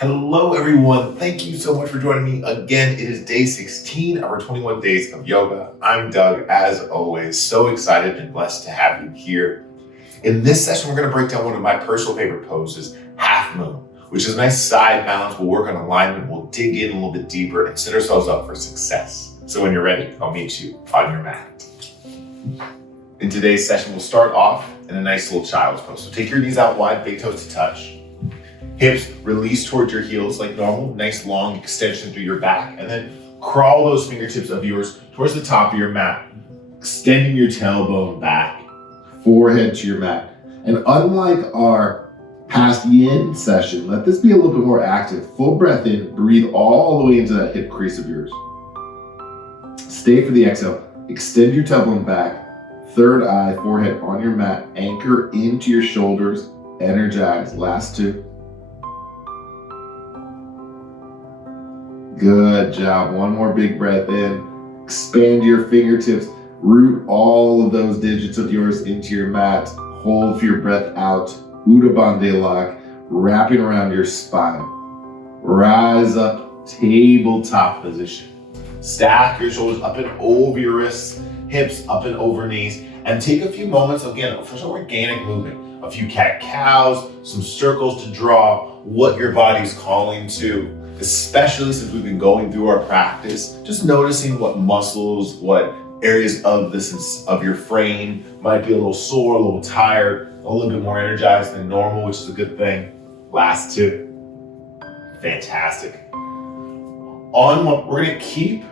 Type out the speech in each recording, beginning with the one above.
Hello everyone, thank you so much for joining me again. It is day 16 of our 21 days of yoga. I'm Doug, as always, so excited and blessed to have you here. In this session, we're gonna break down one of my personal favorite poses, Half Moon, which is a nice side balance. We'll work on alignment, we'll dig in a little bit deeper and set ourselves up for success. So when you're ready, I'll meet you on your mat. In today's session, we'll start off in a nice little child's pose. So take your knees out wide, big toes to touch. Hips release towards your heels like normal, nice long extension through your back, and then crawl those fingertips of yours towards the top of your mat, extending your tailbone back, forehead to your mat. And unlike our past yin session, let this be a little bit more active. Full breath in, breathe all the way into that hip crease of yours. Stay for the exhale, extend your tailbone back, third eye, forehead on your mat, anchor into your shoulders, energize, last two. Good job. One more big breath in. Expand your fingertips. Root all of those digits of yours into your mat. Hold for your breath out. Uddha Bandha lock. Wrapping around your spine. Rise up. Tabletop position. Stack your shoulders up and over your wrists. Hips up and over knees. And take a few moments, again, for some organic movement. A few cat-cows, some circles to draw what your body's calling to. Especially since we've been going through our practice, just noticing what muscles, what areas of your frame might be a little sore, a little tired, a little bit more energized than normal, which is a good thing. Last two. Fantastic. On one, we're gonna keep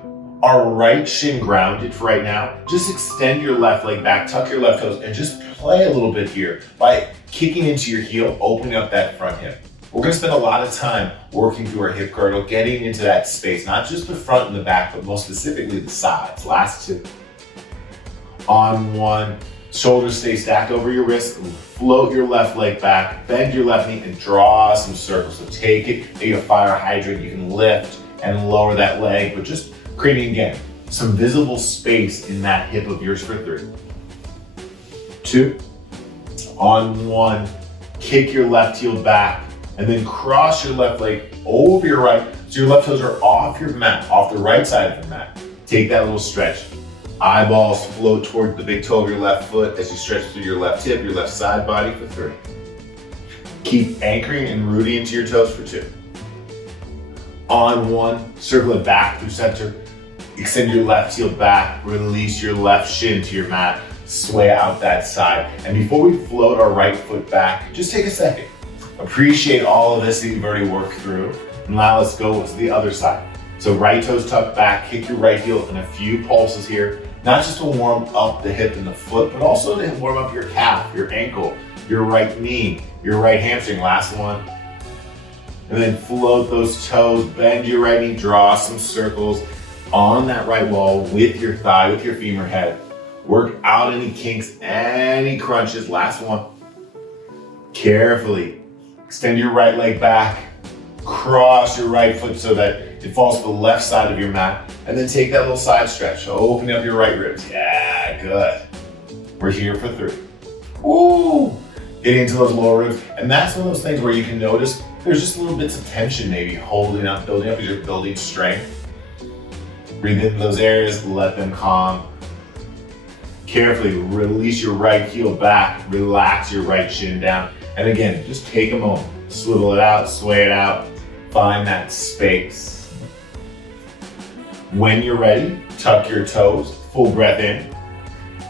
our right shin grounded for right now. Just extend your left leg back, tuck your left toes, and just play a little bit here by kicking into your heel, opening up that front hip. We're gonna spend a lot of time working through our hip girdle, getting into that space, not just the front and the back, but most specifically the sides. Last two. On one, shoulders stay stacked over your wrists, float your left leg back, bend your left knee, and draw some circles. So take it, make a fire hydrant. You can lift and lower that leg, but just creating, again, some visible space in that hip of yours for three. Two. On one, kick your left heel back, and then cross your left leg over your right, so your left toes are off your mat, off the right side of your mat. Take that little stretch. Eyeballs float toward the big toe of your left foot as you stretch through your left hip, your left side body for three. Keep anchoring and rooting into your toes for two. On one, circle it back through center. Extend your left heel back, release your left shin to your mat, sway out that side. And before we float our right foot back, just take a second. Appreciate all of this that you've already worked through. And now let's go to the other side. So right toes tucked back, kick your right heel in a few pulses here, not just to warm up the hip and the foot, but also to warm up your calf, your ankle, your right knee, your right hamstring. Last one. And then float those toes, bend your right knee, draw some circles on that right wall with your thigh, with your femur head. Work out any kinks, any crunches. Last one. Carefully extend your right leg back, cross your right foot so that it falls to the left side of your mat, and then take that little side stretch. So open up your right ribs. Yeah, good. We're here for three. Woo! Getting into those lower ribs. And that's one of those things where you can notice there's just little bits of tension maybe holding up, building up as you're building strength. Breathe into those areas, let them calm. Carefully release your right heel back, relax your right shin down. And again, just take a moment, swivel it out, sway it out, find that space. When you're ready, tuck your toes, full breath in.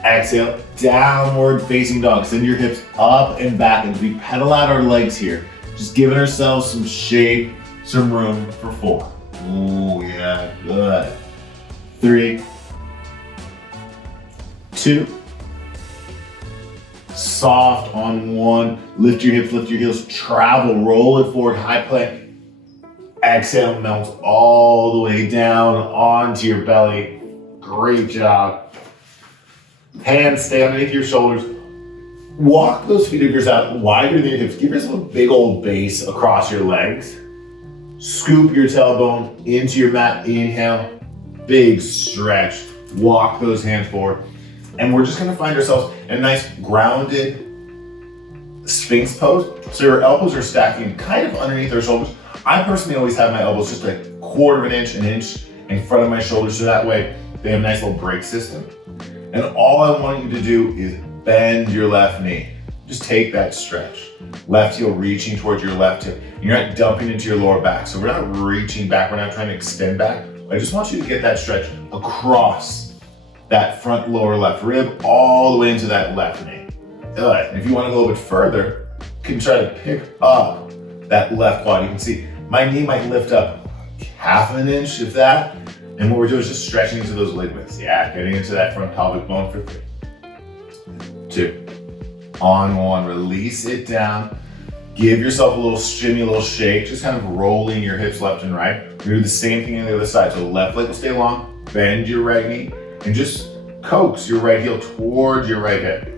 Exhale, downward facing dog. Send your hips up and back as we pedal out our legs here. Just giving ourselves some shape, some room for four. Ooh, yeah, good. Three, two, soft on one, lift your hips, lift your heels, travel, roll it forward, high plank. Exhale, melt all the way down onto your belly. Great job. Hands stay underneath your shoulders. Walk those feet of yours out wider than your hips. Give yourself a big old base across your legs. Scoop your tailbone into your mat. Inhale, big stretch. Walk those hands forward. And we're just gonna find ourselves in a nice grounded Sphinx pose. So your elbows are stacking kind of underneath our shoulders. I personally always have my elbows just a quarter of an inch in front of my shoulders, so that way they have a nice little brake system. And all I want you to do is bend your left knee. Just take that stretch. Left heel reaching towards your left hip. You're not dumping into your lower back. So we're not reaching back, we're not trying to extend back. I just want you to get that stretch across that front lower left rib all the way into that left knee. And if you want to go a little bit further, you can try to pick up that left quad. You can see my knee might lift up half an inch, if that. And what we're doing is just stretching into those ligaments. Yeah, getting into that front pelvic bone for 3, 2, on 1, release it down. Give yourself a little shimmy, a little shake, just kind of rolling your hips left and right. We're gonna do the same thing on the other side. So the left leg will stay long, bend your right knee, and just coax your right heel towards your right hip.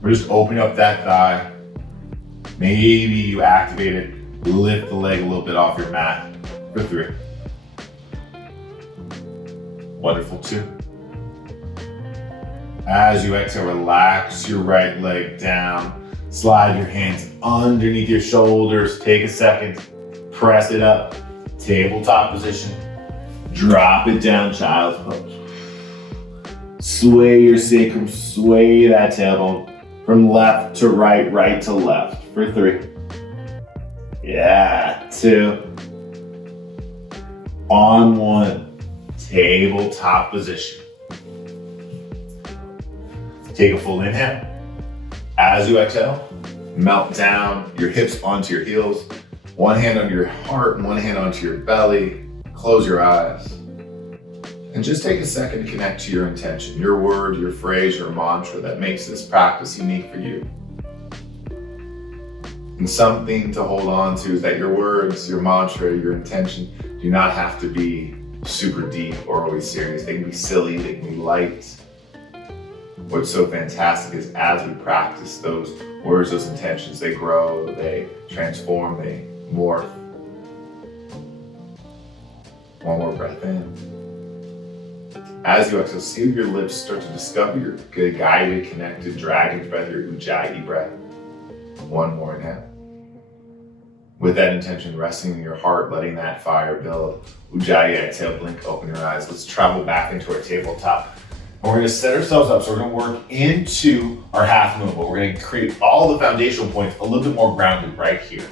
We're just opening up that thigh. Maybe you activate it, lift the leg a little bit off your mat for 3. Wonderful, 2. As you exhale, relax your right leg down. Slide your hands underneath your shoulders. Take a second, press it up. Tabletop position. Drop it down, child's pose. Sway your sacrum, sway that tailbone from left to right, right to left for 3. Yeah, 2. On 1. Tabletop position. Take a full inhale. As you exhale, melt down your hips onto your heels. One hand on your heart and one hand onto your belly. Close your eyes. And just take a second to connect to your intention, your word, your phrase, your mantra that makes this practice unique for you. And something to hold on to is that your words, your mantra, your intention do not have to be super deep or always serious. They can be silly, they can be light. What's so fantastic is as we practice those words, those intentions, they grow, they transform, they morph. One more breath in. As you exhale, see your lips start to discover your good guided, connected dragon's breath, your ujjayi breath. One more inhale. With that intention resting in your heart, letting that fire build. Ujjayi, exhale, blink, open your eyes. Let's travel back into our tabletop. And we're gonna set ourselves up, so we're gonna work into our half movement. We're gonna create all the foundational points a little bit more grounded right here.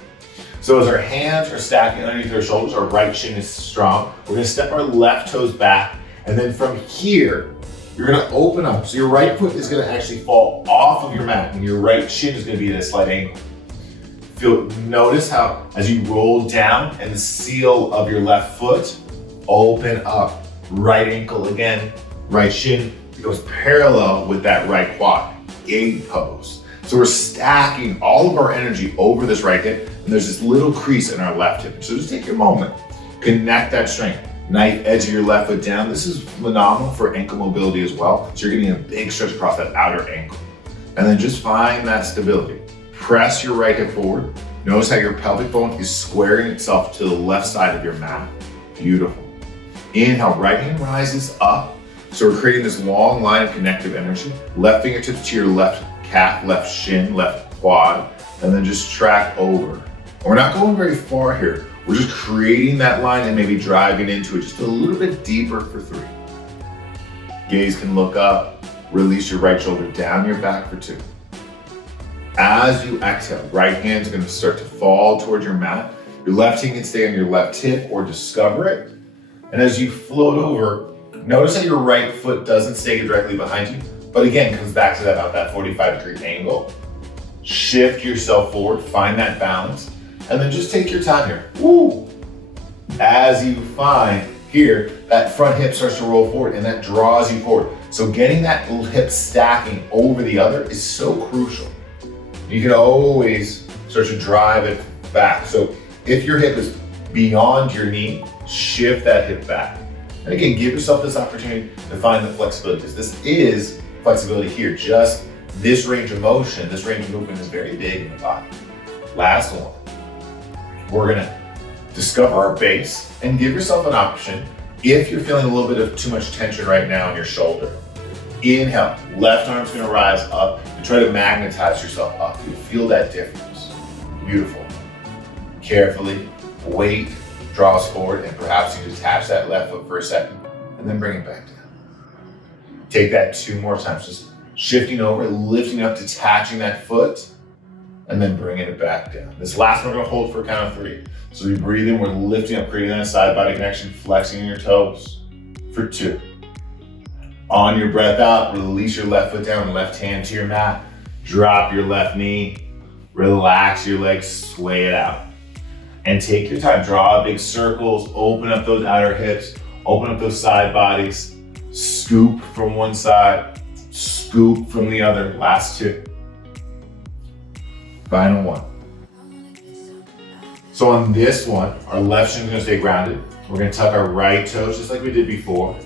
So as our hands are stacking underneath our shoulders, our right shin is strong. We're gonna step our left toes back, and then from here, you're gonna open up. So your right foot is gonna actually fall off of your mat, and your right shin is gonna be at a slight angle. Notice how as you roll down and the seal of your left foot, open up. Right ankle again, right shin goes parallel with that right quad, gate pose. So we're stacking all of our energy over this right hip, and there's this little crease in our left hip. So just take your moment, connect that strength. Knife edge of your left foot down. This is phenomenal for ankle mobility as well. So you're getting a big stretch across that outer ankle. And then just find that stability. Press your right hip forward. Notice how your pelvic bone is squaring itself to the left side of your mat. Beautiful. Inhale, right hand rises up. So we're creating this long line of connective energy. Left fingertips to your left calf, left shin, left quad, and then just track over. And we're not going very far here. We're just creating that line and maybe driving into it just a little bit deeper for 3. Gaze can look up. Release your right shoulder down your back for 2. As you exhale, right hand's gonna start to fall towards your mat. Your left hand can stay on your left hip or discover it. And as you float over, notice that your right foot doesn't stay directly behind you, but again, comes back to that about that 45-degree angle. Shift yourself forward, find that balance, and then just take your time here. Woo! As you find here, that front hip starts to roll forward and that draws you forward. So getting that hip stacking over the other is so crucial. You can always start to drive it back. So if your hip is beyond your knee, shift that hip back. And again, give yourself this opportunity to find the flexibility, because this is flexibility here. Just this range of motion, this range of movement is very big in the body. Last one. We're gonna discover our base and give yourself an option if you're feeling a little bit of too much tension right now in your shoulder. Inhale, left arm's gonna rise up and try to magnetize yourself up. You'll feel that difference. Beautiful. Carefully, weight draws forward, and perhaps you detach that left foot for a second, and then bring it back down. Take that 2 more times, just shifting over, lifting up, detaching that foot, and then bringing it back down. This last one we're gonna hold for a count of 3. So we breathe in, we're lifting up, creating that side body connection, flexing your toes for 2. On your breath out, release your left foot down, left hand to your mat, drop your left knee, relax your legs, sway it out. And take your time, draw big circles, open up those outer hips, open up those side bodies, scoop from one side, scoop from the other, last 2. Final 1. So on this one, our left shin is gonna stay grounded. We're gonna tuck our right toes just like we did before.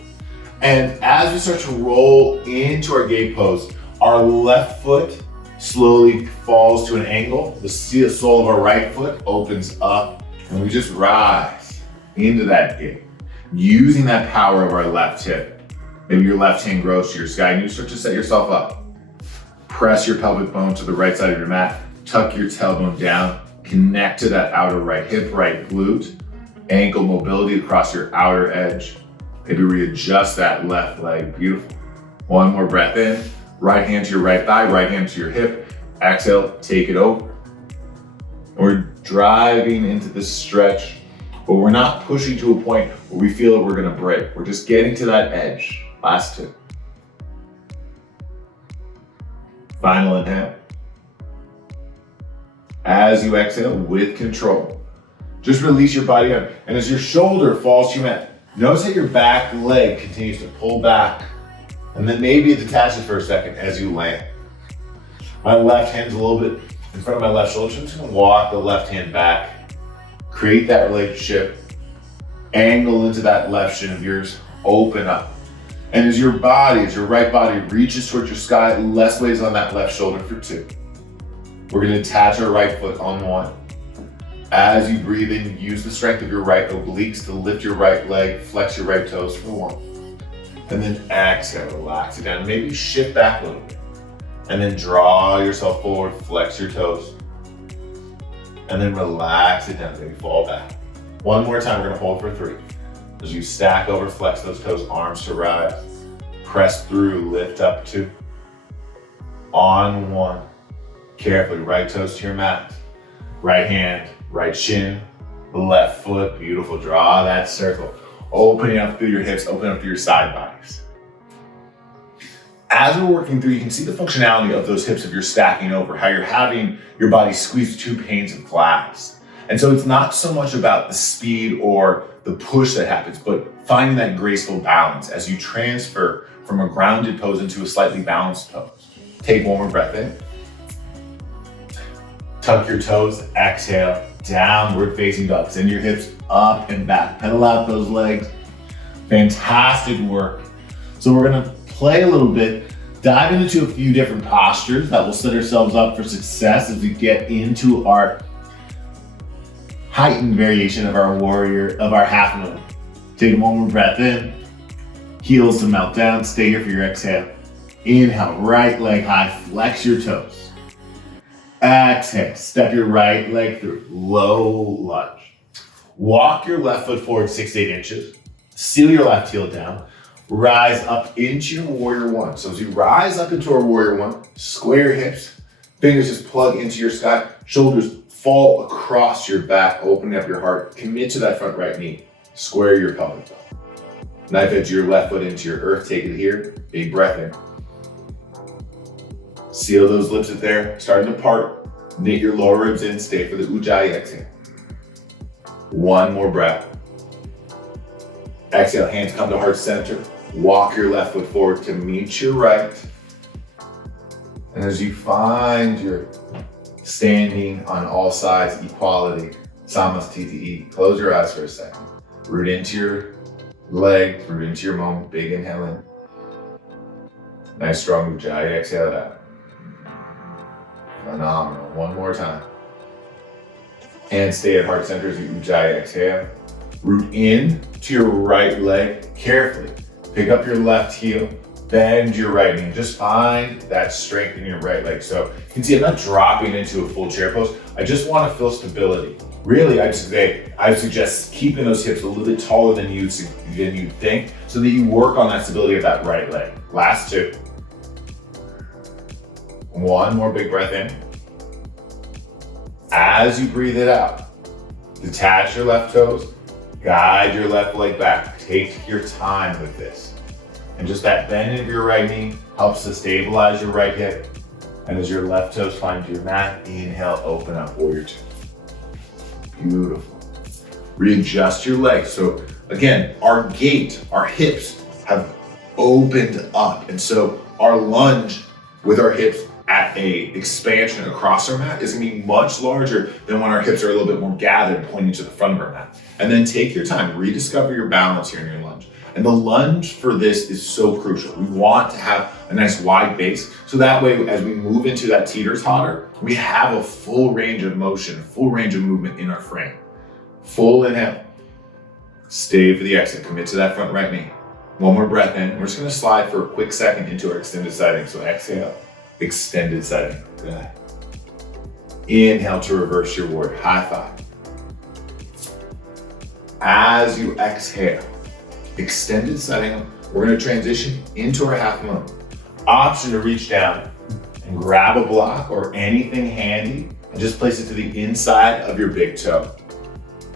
And as we start to roll into our gate pose, our left foot slowly falls to an angle. The sole of our right foot opens up, and we just rise into that gate. Using that power of our left hip. Maybe your left hand grows to your sky, and you start to set yourself up. Press your pelvic bone to the right side of your mat, tuck your tailbone down, connect to that outer right hip, right glute, ankle mobility across your outer edge. Maybe readjust that left leg, beautiful. 1 more breath in, right hand to your right thigh, right hand to your hip. Exhale, take it over. We're driving into this stretch, but we're not pushing to a point where we feel that we're gonna break. We're just getting to that edge. Last 2. Final inhale. As you exhale, with control, just release your body up. And as your shoulder falls to your mat, notice that your back leg continues to pull back, and then maybe it detaches for a second as you land. My left hand's a little bit in front of my left shoulder, so I'm just gonna walk the left hand back, create that relationship, angle into that left shin of yours, open up. And as your right body reaches towards your sky, less weight is on that left shoulder for 2. We're gonna attach our right foot on 1. As you breathe in, use the strength of your right obliques to lift your right leg, flex your right toes for 1. And then exhale, relax it down. Maybe shift back a little bit. And then draw yourself forward, flex your toes. And then relax it down, maybe fall back. 1 more time, we're gonna hold for 3. As you stack over, flex those toes, arms to rise. Press through, lift up 2. On 1. Carefully, right toes to your mat. Right hand, right shin, left foot, beautiful. Draw that circle. Opening up through your hips, open up through your side bodies. As we're working through, you can see the functionality of those hips if you're stacking over, how you're having your body squeeze 2 panes of glass. And so it's not so much about the speed or the push that happens, but finding that graceful balance as you transfer from a grounded pose into a slightly balanced pose. Take 1 more breath in. Tuck your toes, exhale, downward facing dog. Send your hips up and back. Pedal out those legs. Fantastic work. So we're gonna play a little bit, dive into a few different postures that will set ourselves up for success as we get into our heightened variation of our half moon. Take 1 more breath in, heels to melt down, stay here for your exhale. Inhale, right leg high, flex your toes. Exhale, step your right leg through, low lunge. Walk your left foot forward 6 to 8 inches, seal your left heel down, rise up into your warrior 1. So as you rise up into our warrior 1, square your hips, fingers just plug into your sky, shoulders fall across your back, opening up your heart, commit to that front right knee, square your pelvic bone. Knife edge your left foot into your earth, take it here, big breath in. Seal those lips in there, starting to part, knit your lower ribs in, stay for the Ujjayi exhale. 1 more breath. Exhale, hands come to heart center. Walk your left foot forward to meet your right. And as you find your standing on all sides equality, Samastiti, close your eyes for a second. Root into your legs, root into your moment, big inhale in. Nice strong Ujjayi, exhale it out. Phenomenal, 1 more time. Hands stay at heart center as you Ujjayi exhale. Root in to your right leg carefully. Pick up your left heel, bend your right knee. Just find that strength in your right leg. So you can see I'm not dropping into a full chair pose. I just want to feel stability. Really, I suggest keeping those hips a little bit taller than you think, so that you work on that stability of that right leg. Last two. One more big breath in. As you breathe it out, detach your left toes, guide your left leg back. Take your time with this. And just that bend of your right knee helps to stabilize your right hip. And as your left toes find your mat, inhale, open up, warrior two. Beautiful. Readjust your legs. So again, our gait, our hips have opened up. And so our lunge with our hips at a expansion across our mat is gonna be much larger than when our hips are a little bit more gathered, pointing to the front of our mat. And then take your time, rediscover your balance here in your lunge. And the lunge for this is so crucial. We want to have a nice wide base, so that way as we move into that teeter-totter, we have a full range of motion, full range of movement in our frame. Full inhale. Stay for the exhale, commit to that front right knee. One more breath in. We're just gonna slide for a quick second into our extended sighting. So exhale, extended sighting. Good. Inhale to reverse your warrior, high five. As you exhale, extended sighting, we're gonna transition into our half moon. Option to reach down and grab a block or anything handy and just place it to the inside of your big toe.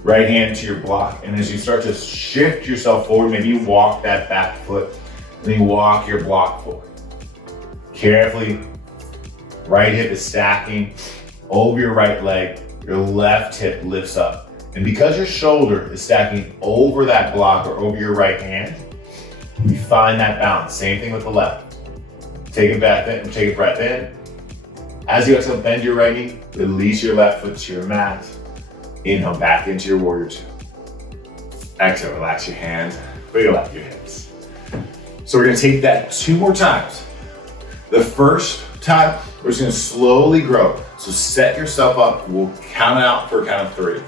Right hand to your block, and as you start to shift yourself forward, maybe you walk that back foot, and then you walk your block forward. Carefully, right hip is stacking over your right leg, your left hip lifts up. And because your shoulder is stacking over that block or over your right hand, you find that balance. Same thing with the left. Take a breath in. As you exhale, bend your right knee, release your left foot to your mat. Inhale back into your warrior two. Exhale, relax your hands, wiggle out your hips. So we're gonna take that 2 more times. The first time, we're just gonna slowly grow. So set yourself up, we'll count out for a count of 3.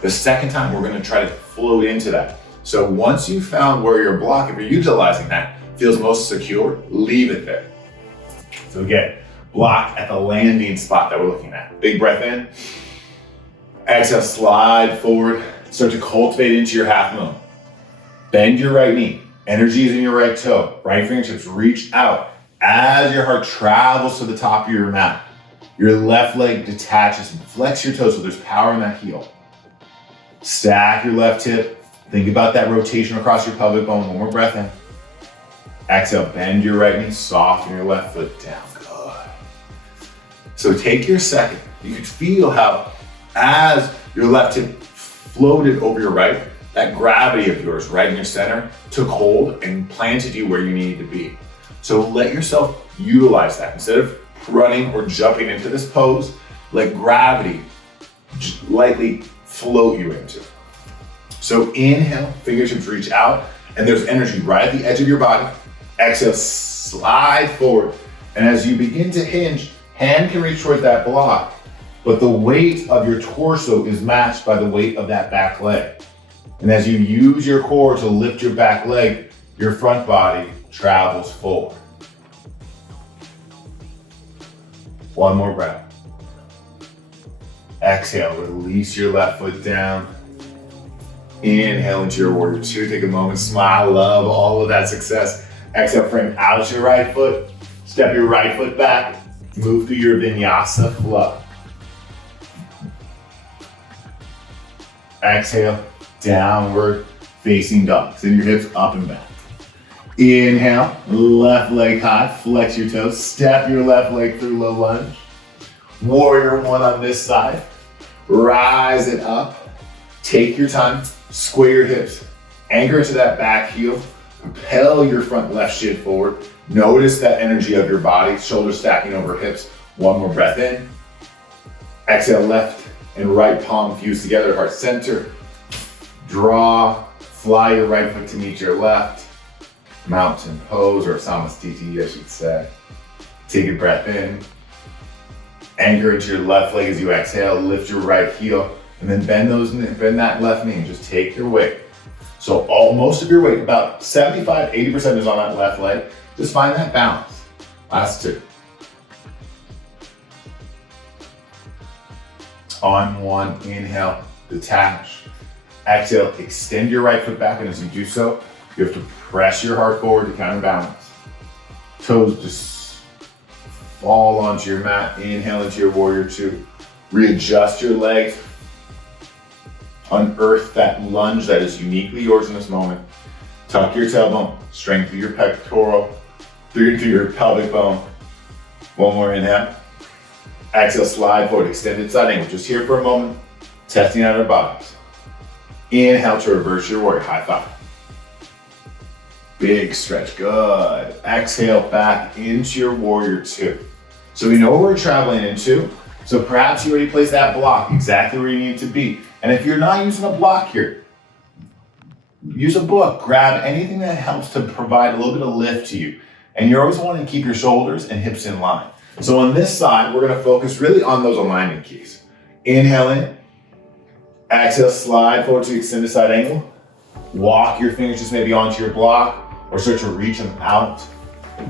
The second time, we're gonna try to float into that. So once you've found where your block, if you're utilizing that, feels most secure, leave it there. So again, block at the landing spot that we're looking at. Big breath in. Exhale, slide forward. Start to cultivate into your half moon. Bend your right knee. Energy is in your right toe. Right fingertips reach out as your heart travels to the top of your mat. Your left leg detaches and flex your toes so there's power in that heel. Stack your left hip. Think about that rotation across your pelvic bone. One more breath in. Exhale, bend your right knee, soften your left foot down. Good. So take your second. You can feel how as your left hip floated over your right, that gravity of yours right in your center took hold and planted you where you needed to be. So let yourself utilize that. Instead of running or jumping into this pose, let gravity lightly float you into. So inhale, fingertips reach out, and there's energy right at the edge of your body. Exhale, slide forward. And as you begin to hinge, hand can reach toward that block, but the weight of your torso is matched by the weight of that back leg. And as you use your core to lift your back leg, your front body travels forward. One more breath. Exhale, release your left foot down. Inhale into your warrior two. Take a moment, smile, love all of that success. Exhale, frame out your right foot. Step your right foot back. Move through your vinyasa flow. Exhale, downward facing dog. Send your hips up and back. Inhale, left leg high, flex your toes, step your left leg through low lunge. Warrior one on this side. Rise it up. Take your time, square your hips. Anchor into that back heel. Propel your front left shin forward. Notice that energy of your body, shoulders stacking over hips. One more breath in. Exhale, left and right palm fuse together, heart center. Draw, fly your right foot to meet your left. Mountain pose, or samastiti, I should say. Take a breath in. Anchor into your left leg as you exhale, lift your right heel, and then bend that left knee and just take your weight. So most of your weight, about 75, 80% is on that left leg. Just find that balance. Last two. On one, inhale, detach. Exhale, extend your right foot back, and as you do so, you have to press your heart forward to counterbalance. Toes just fall onto your mat. Inhale into your warrior two. Readjust your legs. Unearth that lunge that is uniquely yours in this moment. Tuck your tailbone, strengthen your pectoral, through your pelvic bone. One more inhale. Exhale, slide forward, extended side angle. Just here for a moment, testing out our bodies. Inhale to reverse your warrior, high five. Big stretch, good. Exhale back into your warrior two. So we know where we're traveling into. So perhaps you already placed that block exactly where you need it to be. And if you're not using a block here, use a book, grab anything that helps to provide a little bit of lift to you. And you're always wanting to keep your shoulders and hips in line. So on this side, we're gonna focus really on those alignment keys. Inhale in, exhale, slide forward to extended side angle. Walk your fingers just maybe onto your block or start to reach them out.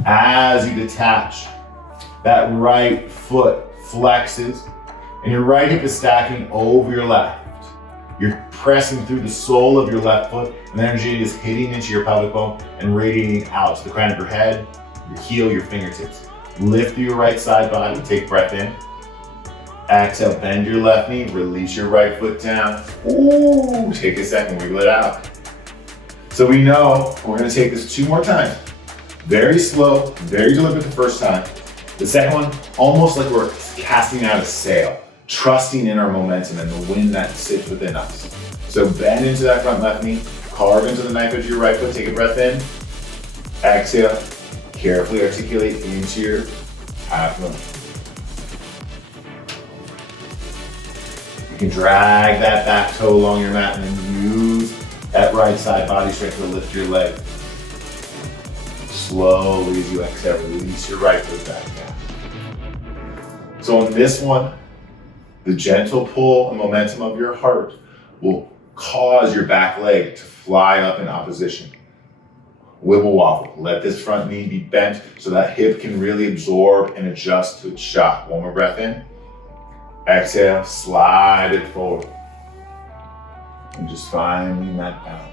As you detach, that right foot flexes and your right hip is stacking over your left. You're pressing through the sole of your left foot and the energy is hitting into your pelvic bone and radiating out to the crown of your head, your heel, your fingertips. Lift through your right side body, take breath in. Exhale, bend your left knee, release your right foot down. Ooh, take a second, wiggle it out. So we know we're gonna take this 2 more times. Very slow, very deliberate the first time. The second one, almost like we're casting out a sail, trusting in our momentum and the wind that sits within us. So bend into that front left knee, carve into the knife edge of your right foot, take a breath in. Exhale, carefully articulate into your half moon. You can drag that back toe along your mat and then use that right side body strength to lift your leg. Slowly as you exhale, release your right foot back down. So on this one, the gentle pull and momentum of your heart will cause your back leg to fly up in opposition. Wibble wobble. Let this front knee be bent so that hip can really absorb and adjust to its shock. One more breath in. Exhale, slide it forward. And just finding that balance.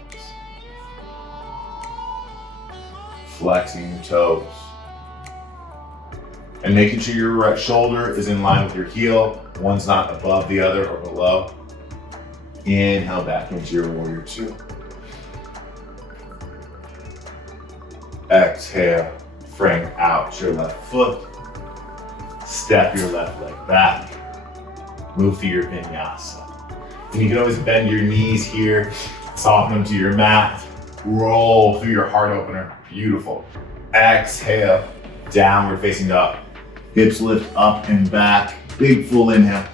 Flexing your toes. And making sure your right shoulder is in line with your heel. One's not above the other or below. Inhale back into your warrior two. Exhale, frame out your left foot. Step your left leg back. Move through your vinyasa. And you can always bend your knees here, soften them to your mat. Roll through your heart opener. Beautiful. Exhale, downward facing dog. Hips lift up and back. Big full inhale.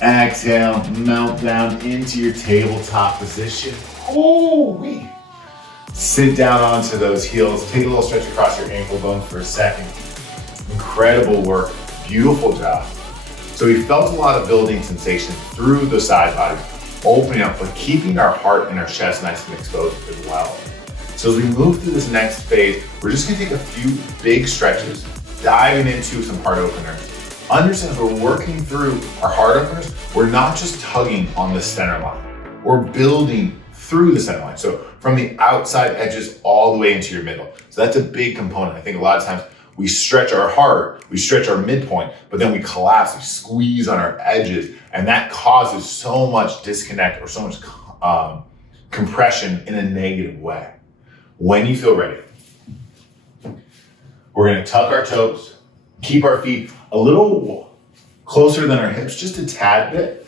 Exhale, melt down into your tabletop position. Ooh-wee. Sit down onto those heels. Take a little stretch across your ankle bone for a second. Incredible work. Beautiful job. So we felt a lot of building sensation through the side body, opening up, but keeping our heart and our chest nice and exposed as well. So as we move through this next phase, we're just gonna take a few big stretches, diving into some heart openers. Understand as we're working through our heart openers, we're not just tugging on the center line. We're building through the center line. So from the outside edges all the way into your middle. So that's a big component. I think a lot of times we stretch our heart, we stretch our midpoint, but then we collapse, we squeeze on our edges, and that causes so much disconnect or so much compression in a negative way. When you feel ready, we're gonna tuck our toes, keep our feet a little closer than our hips, just a tad bit,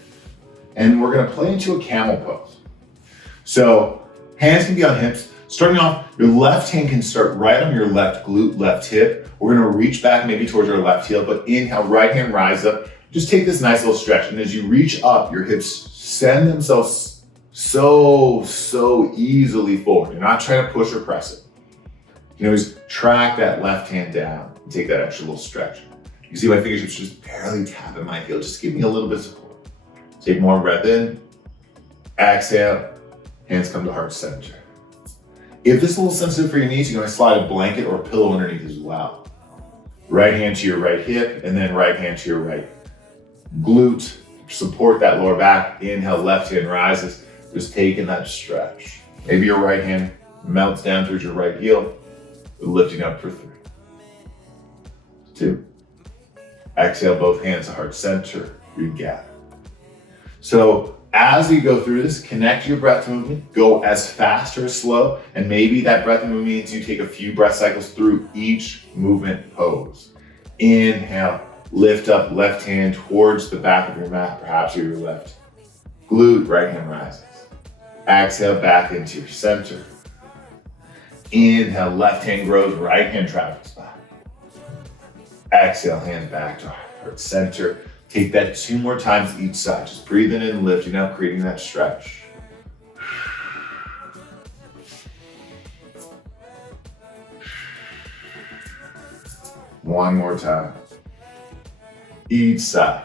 and we're gonna play into a camel pose. So hands can be on hips. Starting off, your left hand can start right on your left glute, left hip. We're gonna reach back maybe towards our left heel, but inhale, right hand rise up. Just take this nice little stretch. And as you reach up, your hips send themselves so easily forward. You're not trying to push or press it. You can always track that left hand down and take that extra little stretch. You see my fingertips just barely tapping my heel. Just give me a little bit of support. Take more breath in. Exhale, hands come to heart center. If this is a little sensitive for your knees, you're gonna slide a blanket or a pillow underneath as well. Right hand to your right hip, and then right hand to your right glute. Support that lower back. Inhale, left hand rises. Just taking that stretch. Maybe your right hand melts down towards your right heel. Lifting up for 3, 2. Exhale, both hands to heart center, regather. So as you go through this, connect your breath movement, go as fast or slow, and maybe that breath movement means you take a few breath cycles through each movement pose. Inhale, lift up left hand towards the back of your mat, perhaps your left glute, right hand rises. Exhale, back into your center. Inhale, left hand grows, right hand travels back. Exhale, hand back to heart center. Take that 2 more times each side. Just breathing in, lifting up, creating that stretch. One more time. Each side.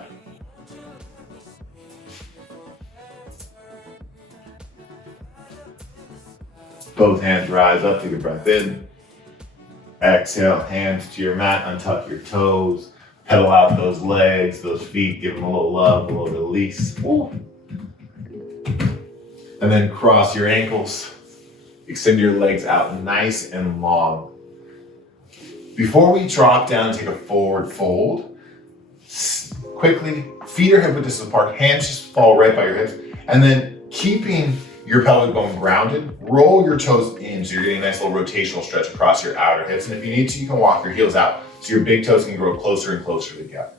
Both hands rise up, take a breath in. Exhale, hands to your mat, untuck your toes. Pedal out those legs, those feet, give them a little love, a little release. Ooh. And then cross your ankles. Extend your legs out nice and long. Before we drop down, take a forward fold. Quickly, feet are hip width distance apart, hands just fall right by your hips. And then keeping your pelvic bone grounded, roll your toes in so you're getting a nice little rotational stretch across your outer hips. And if you need to, you can walk your heels out so your big toes can grow closer and closer together.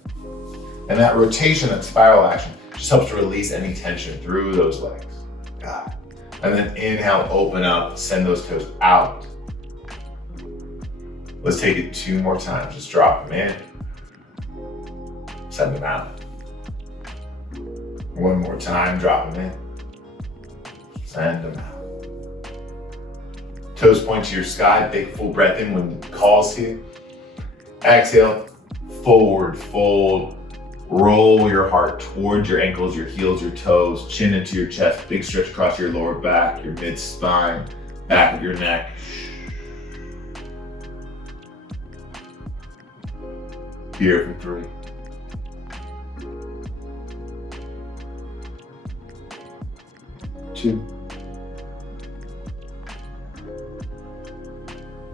And that rotation, that spiral action, just helps to release any tension through those legs. Got it. And then inhale, open up, send those toes out. Let's take it 2 more times. Just drop them in, send them out. 1 more time, drop them in, send them out. Toes point to your sky, big full breath in when it calls to you. Exhale, forward fold. Roll your heart towards your ankles, your heels, your toes, chin into your chest, big stretch across your lower back, your mid-spine, back of your neck. Here for 3. 2.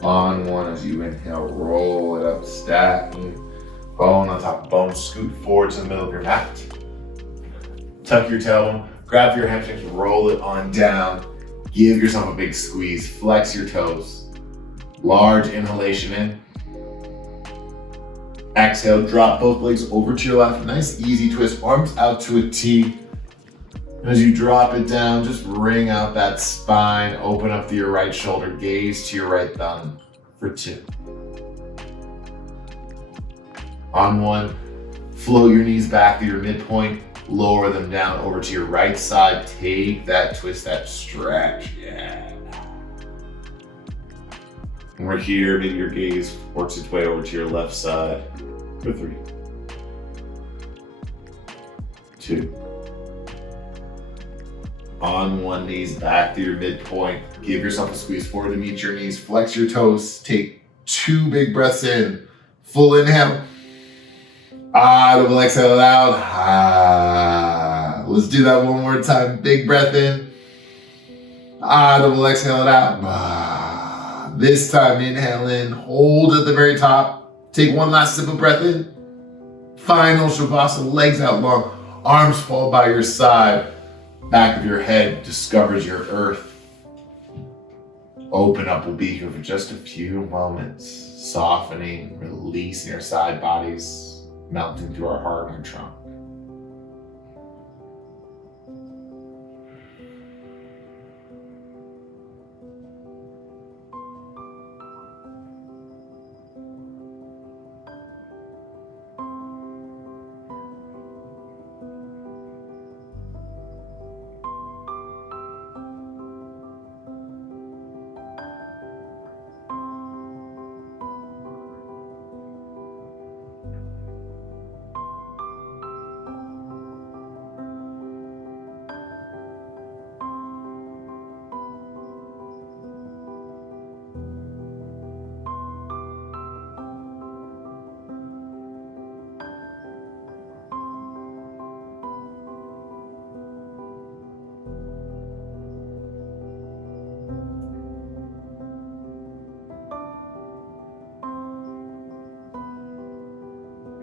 On 1 as you inhale, roll it up, stacking. Bone on top of bone, scoot forward to the middle of your mat. Tuck your tailbone, grab your hamstrings, roll it on down. Give yourself a big squeeze, flex your toes. Large inhalation in. Exhale, drop both legs over to your left. Nice easy twist, arms out to a T. And as you drop it down, just wring out that spine, open up to your right shoulder, gaze to your right thumb for 2. On 1, float your knees back to your midpoint, lower them down over to your right side. Take that twist, that stretch, yeah. And we're here, maybe your gaze works its way over to your left side for 3, 2. On 1, knees back to your midpoint. Give yourself a squeeze forward to meet your knees. Flex your toes. Take 2 big breaths in. Full inhale. Double exhale out. Let's do that 1 more time. Big breath in. Double exhale it out. This time, inhale in. Hold at the very top. Take 1 last sip of breath in. Final Shavasana, legs out long. Arms fall by your side. Back of your head discovers your earth. Open up, we'll be here for just a few moments. Softening, releasing our side bodies, melting through our heart and our trunk.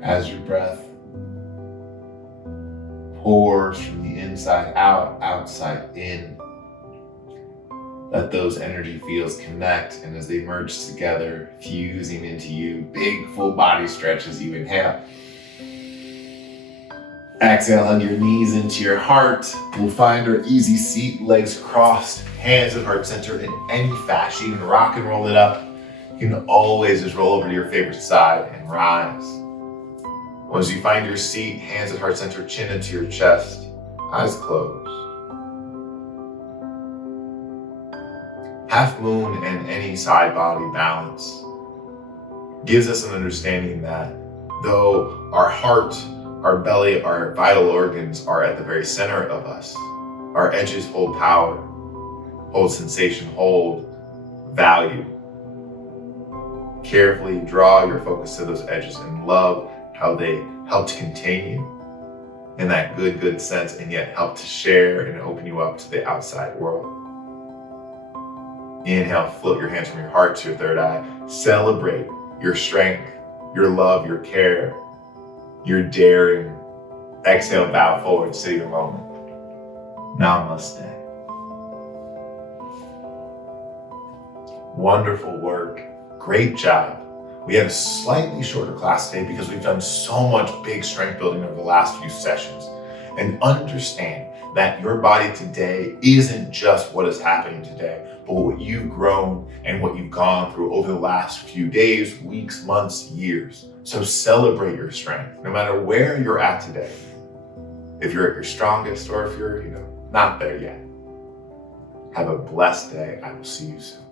as your breath pours from the inside out, outside in. Let those energy fields connect, and as they merge together, fusing into you, big full body stretch as you inhale. Exhale, hug your knees into your heart. We'll find our easy seat, legs crossed, hands at heart center in any fashion. You can rock and roll it up. You can always just roll over to your favorite side and rise. Once you find your seat, hands at heart center, chin into your chest, eyes closed. Half moon and any side body balance gives us an understanding that though our heart, our belly, our vital organs are at the very center of us, our edges hold power, hold sensation, hold value. Carefully draw your focus to those edges and love how they help to contain you in that good sense, and yet help to share and open you up to the outside world. Inhale, float your hands from your heart to your third eye. Celebrate your strength, your love, your care, your daring. Exhale, bow forward, sit your moment. Namaste. Wonderful work. Great job. We had a slightly shorter class today because we've done so much big strength building over the last few sessions. And understand that your body today isn't just what is happening today, but what you've grown and what you've gone through over the last few days, weeks, months, years. So celebrate your strength, no matter where you're at today. If you're at your strongest or if you're, not there yet. Have a blessed day. I will see you soon.